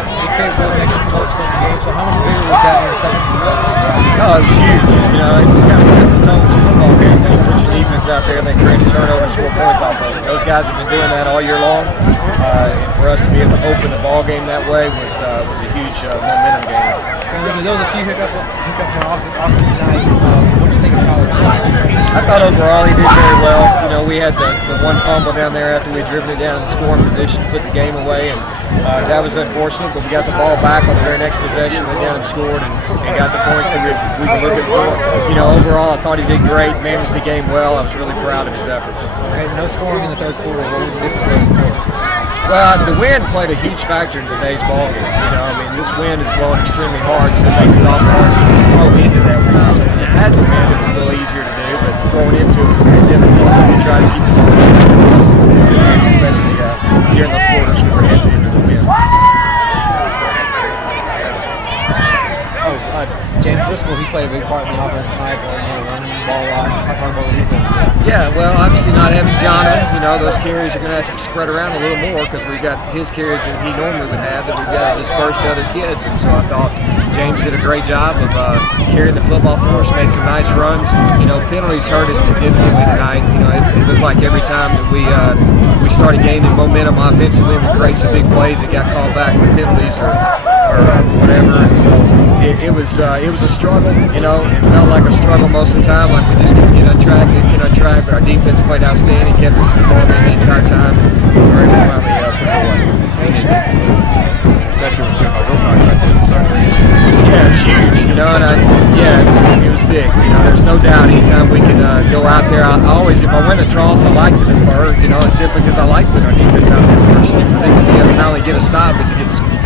It created really making the most of the game. So how much bigger was that in the second quarter? Oh, it's huge. You know, it's kind of sets the tone for the football game when you put your defense out there and they create a turnover and score points off of it. Those guys have been doing that all year long, and for us to be able to open the ball game that way was a huge momentum game. There was a few hiccups on offense tonight. What do you think of how it was? I thought overall he did very well. You know, we had the one fumble down there after we driven it down in the scoring position, put the game away, and that was unfortunate. But we got the ball back on the very next possession, went down and scored, and got the points that we were looking for. You know, overall, I thought he did great, managed the game well. I was really proud of his efforts. Okay, no scoring in the third quarter. What was the difference in the fourth? Well, the wind played a huge factor in today's ball game. You know, I mean, this wind is blowing extremely hard, so it makes it awful hard to throw into that wind. So when you had the wind, it was a little easier to do, but throwing into it was very difficult. So we tried to keep the ball moving, especially during those quarters we were heading into the wind. James Driscoll, he played a big part in the offense tonight, running the ball a lot. Talk about what he did. Yeah, well, obviously not having Jonathan, you know, those carries are going to have to spread around a little more because we've got his carries that he normally would have that we've got to disperse to other kids. And so I thought James did a great job of carrying the football for us, made some nice runs. You know, penalties hurt us significantly tonight. You know, it looked like every time that we started gaining momentum offensively and we create some big plays that got called back for penalties or whatever. And so it was a struggle. You know, it felt like a struggle most of the time, like we just couldn't get on track, but our defense played outstanding, kept us in ball game the entire time, and we were able to finally put it away. Reception was by Wilcox right there at the start of the game. Yeah, it's huge, you know, and it was big. You know, there's no doubt anytime we can go out there. I always, if I win a toss, I like to defer, you know, simply because I like putting our defense out there first. And for them to be able to not only get a stop, but to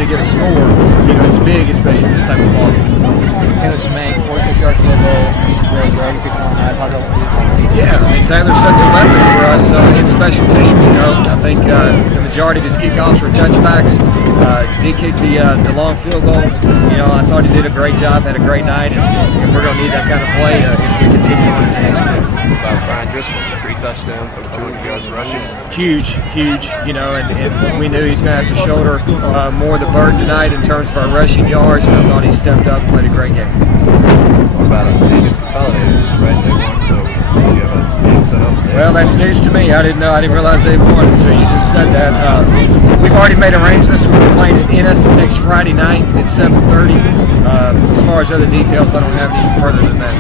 get a score, you know, it's big, especially in this type of ball game. Taylor Schmank, 46-yard field goal. Really great picking on that. Yeah, I mean, Taylor's such a weapon for us in special teams. You know, I think the majority of his kickoffs were touchbacks. Did kick the long field goal. You know, I thought he did a great job, had a great night, and we're going to need that kind of play as we continue on in the next week. About Brian Driscoll, 3 touchdowns, over 200 yards rushing. Huge, you know, and we knew he's going to have to shoulder more of the burden tonight in terms of our rushing yards, and I thought he stepped up and played a great game. About they consolidated this, right? They won, so you have a game set up there. Well, that's news to me. I didn't realize they won until you just said that. We've already made arrangements. We'll be playing at Ennis next Friday night at 7:30. As far as other details, I don't have any further than that.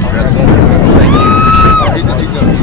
Congratulations. Thank you. Appreciate it.